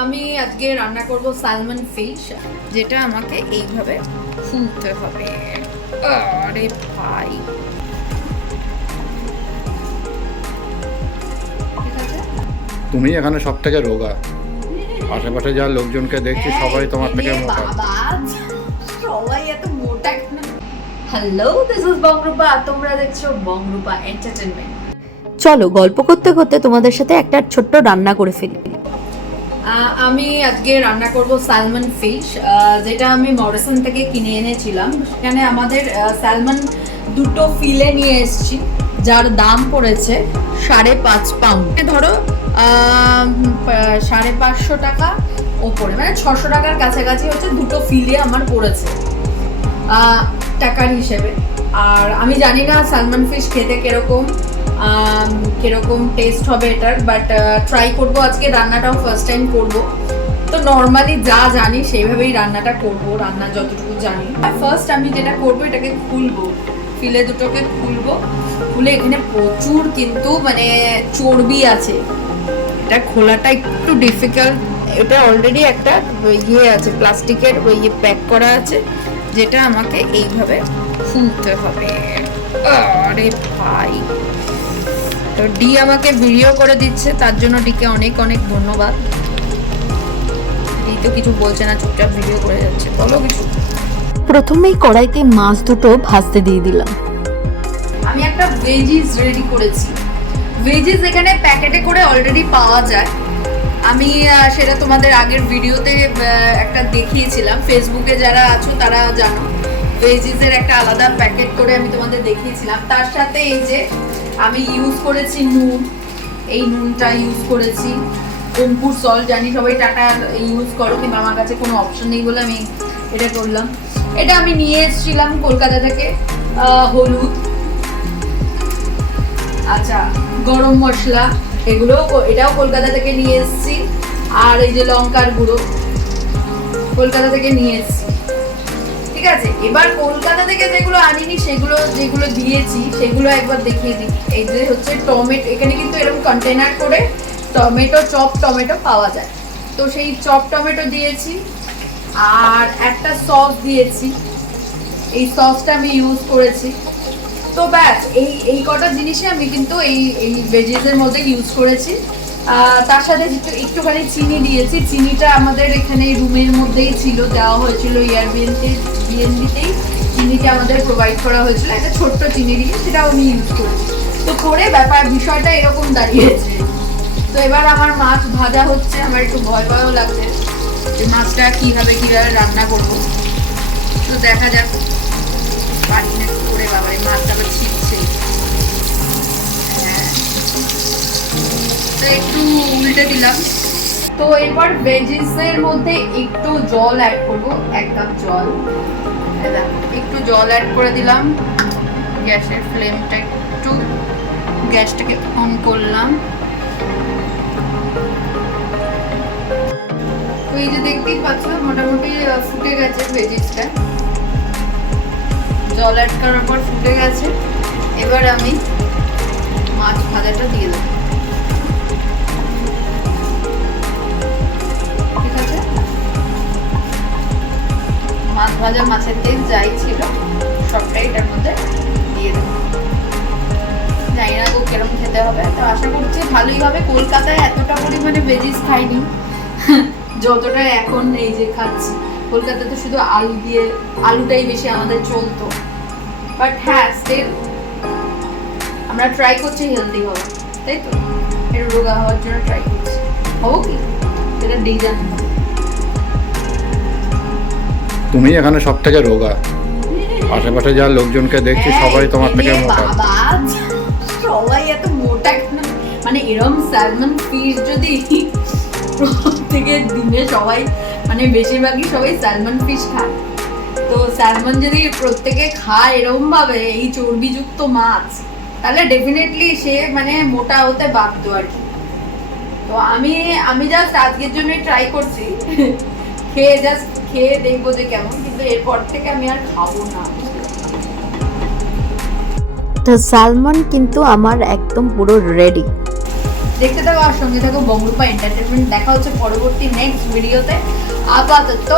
আমি আজকে রান্না করব স্যালমন ফিশ, যেটা আমাকে এইভাবে খুলতে হবে। আরে ভাই, তুমি এখানে সব থেকে রোগা, আশেপাশে যা লোকজনকে দেখছি সবাই তোমার থেকে মোটা। সবাই এত মোটা কেন? হ্যালো, দিস ইজ বংরূপা, তোমরা দেখছো বংরূপা এন্টারটেইনমেন্ট। চলো গল্প করতে করতে তোমাদের সাথে একটা ছোট্ট রান্না করে ফেলি। আমি আজকে রান্না করব স্যালমন ফিশ, যেটা আমি মরিসন থেকে কিনে এনেছিলাম। সেখানে আমাদের স্যালমন দুটো ফিলে নিয়ে এসেছি, যার দাম পড়েছে 5.5 পাউন্ড। ধরো 550 টাকা ওপরে, মানে 600 টাকার কাছাকাছি হচ্ছে দুটো ফিলে আমার পড়েছে টাকার হিসেবে। আর আমি জানি না স্যালমন ফিশ খেতে কিরকম টেস্ট হবে এটার, বাট ট্রাই করব আজকে। রান্নাটাও ফার্স্ট টাইম করব, তো নর্মালি যা জানি সেইভাবেই রান্নাটা করব, রান্না যতটুকু জানি। ফার্স্ট আমি যেটা করব, এটাকে খুলবো, ফিলে দুটোকে খুলে এখানে প্রচুর কিন্তু মানে চর্বি আছে, এটা খোলাটা একটু ডিফিকাল্ট। এটা অলরেডি একটা ইয়ে আছে, প্লাস্টিকের ইয়ে প্যাক করা আছে, যেটা আমাকে এইভাবে খুলতে হবে। আরে ভাই, তো ডি আমাকে ভিডিও করে দিচ্ছে, তার জন্য ডিকে অনেক অনেক ধন্যবাদ। ডি তো কিছু বলছে না, চুপচাপ ভিডিও করে যাচ্ছে। বলো কিছু। প্রথমেই কড়াইতে মাছ দুটো ভাজতে দিয়ে দিলাম। আমি একটা ভেজিস রেডি করেছি। ভেজিস এখানে প্যাকেটে করে অলরেডি পাওয়া যায়। আমি সেটা তোমাদের আগের ভিডিওতে একটা দেখিয়েছিলাম, ফেসবুকে যারা আছো তারা জানো। ভেজিসের একটা আলাদা প্যাকেট করে আমি তোমাদের দেখিয়েছিলাম। তার সাথে এই যে আমি ইউজ করেছি নুন, এই নুনটা ইউজ করেছি। অঙ্কুর সল্ট, জানি সবাই টাটা ইউজ করো, কিন্তু আমার কাছে কোনো অপশন নেই বলে আমি এটা করলাম। এটা আমি নিয়ে এসেছিলাম কলকাতা থেকে। হলুদ, আচ্ছা, গরম মশলা, এটাও কলকাতা থেকে নিয়ে এসেছি। আর এই যে লঙ্কার গুঁড়ো কলকাতা থেকে নিয়ে এসেছি। ঠিক আছে, এবার কলকাতা থেকে যেগুলো আনিনি, যেগুলো দিয়েছি সেগুলো একবার দেখিয়ে দিই। এই যে হচ্ছে টমেটো, এখানে কিন্তু এরকম কন্টেনার করে চপ টমেটো পাওয়া যায়, তো সেই চপ টমেটো দিয়েছি। আর একটা সস দিয়েছি, এই সসটা আমি ইউজ করেছি। তো ব্যাস, এই কটা জিনিসই আমি কিন্তু এই ভেজিসের মধ্যে ইউজ করেছি। তার সাথে একটুখানি চিনি দিয়েছি। চিনিটা আমাদের এখানে রুমের মধ্যেই ছিল, দেওয়া হয়েছিল বিএনবিতেই চিনিটা আমাদের প্রোভাইড করা হয়েছিল, একটা ছোট্ট চিনি দিয়ে, সেটাও আমি ইউজ করেছি। তো করে বিষয়টা এরকম দাঁড়িয়েছে। তো এবার আমার মাছ ভাজা হচ্ছে, আমার একটু ভয়ও লাগছে যে মাছটা কিভাবে রান্না করবো। তো দেখা যাক, পারি না করে, বাবারে মাছটা আবার ছিটছে। হ্যাঁ, তো একটু উল্টে দিলাম। তো এরপর ভেজিসের মধ্যে একটু জল অ্যাড করব, 1 কাপ জল। একটু জল অ্যাড করে দিলাম। গ্যাসের ফ্লেমটা একটু, গ্যাসটাকে অন করলাম। তো এই যে দেখতেই পাচ্ছ, মোটামুটি ফুটে গেছে ভেজিসটা, জল অ্যাড করার পর ফুটে গেছে। এবার আমি মাছ ভাজাটা দিয়ে দেবো। ঠিক আছে, মাছ ভাজা, মাছের তেল যাই ছিল সবটাই এটার মধ্যে দিয়ে দেবো। জানি না গো কিরকম খেতে হবে, তো আশা করছি ভালোই হবে। কলকাতায় এতটা পরিমাণে ভেজিস খাইনি যতটা এখন এই যে খাচ্ছি। কলকাতাতে শুধু আলুটাই বেশি আমাদের চলতো, বাট হ্যাঁ, স্টিল আমরা ট্রাই করছি হেলদি হওয়া, তাই তো? একটু রোগা হওয়ার জন্য ট্রাই করছি। হবো কি সেটা ডিজাইন। তুমি এখানে সব থেকে রোগা, আশেপাশে যা লোকজনকে দেখছি সবাই তোমার থেকে মোটা। সবাই এত মোটা কেন? মানে এরকম স্যালমন ফিশ যদি প্রত্যেকের দিনে সবাই, মানে বেশিরভাগই সবাই স্যালমন ফিশ খায়, তো স্যালমন যদি প্রত্যেকে খায় এরকম ভাবে, এই চর্বিযুক্ত মাছ, তাহলে ডেফিনেটলি সে মানে মোটা হতে বাধ্য আর কি। তো আমি জাস্ট আজকের জন্য ট্রাই করছি, খেয়ে দেখবো যে কেমন, কিন্তু এরপর থেকে আমি আর খাবো না। তো স্যালমন কিন্তু আমার একদম পুরো রেডি। দেখতে থাকো আর সঙ্গে থাকো বংরূপা এন্টারটেনমেন্ট। দেখা হচ্ছে পরবর্তী নেক্সট ভিডিওতে। আপাতত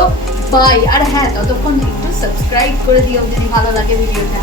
বাই। আর হ্যাঁ, ততক্ষণ একটু সাবস্ক্রাইব করে দিও যদি ভালো লাগে ভিডিওটা।